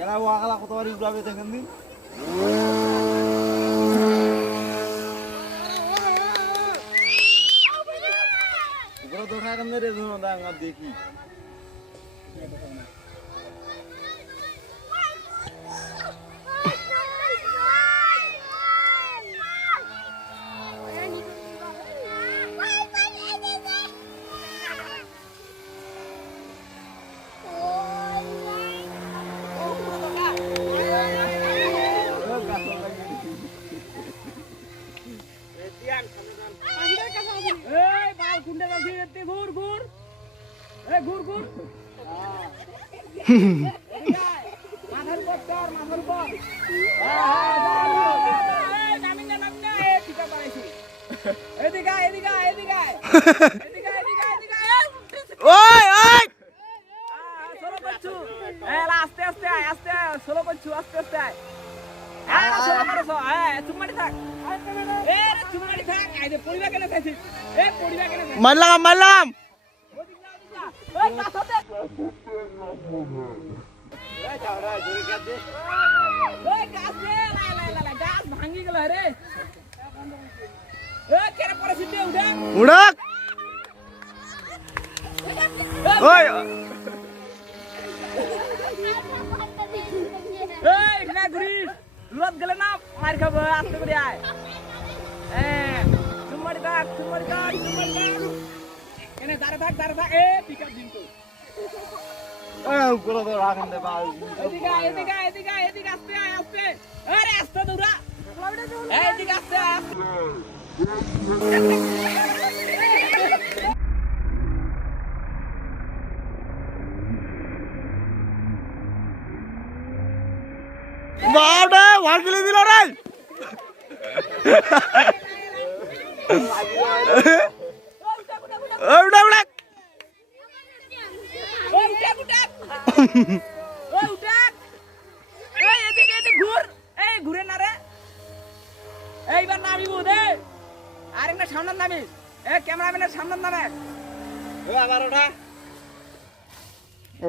এরা ও আগলা কতবারই উড়াবে দেখেন দিন উপরে তো ওঠা কেন রে দাঙ্গা দেখি আস্তে আস্তে আস্তে সোলো করছু আস্তে আস্তে সোলো করছো চুমাড়ি থাক চুমাড়ি থাক পরিবার কেন চাইছিস পরিবার কেন মারলাম গাছ ভাঙি গেল রে কেন পরে সিদ্ধে উঠা উড়াক ওই এই না ঘুরিস লুত গেলে না মার খাবো আস্তে করে আয় চুমাড়ি থাক এনে দাঁড়ে থাক পিকআপ দিন তো উপরে তো রাখেন দে বা এদিকে আস্তে আয় আস্তে আরে আস্তে দৌড়া এদিকে আস্তে বাউডা ওয়ান কিলো দিল রে উড়া উড়া ঘুরে না রে এইবার নামিব দে আরেকটা সামনের নামিস ক্যামেরাম্যানের সামনের নামে আবার ওঠা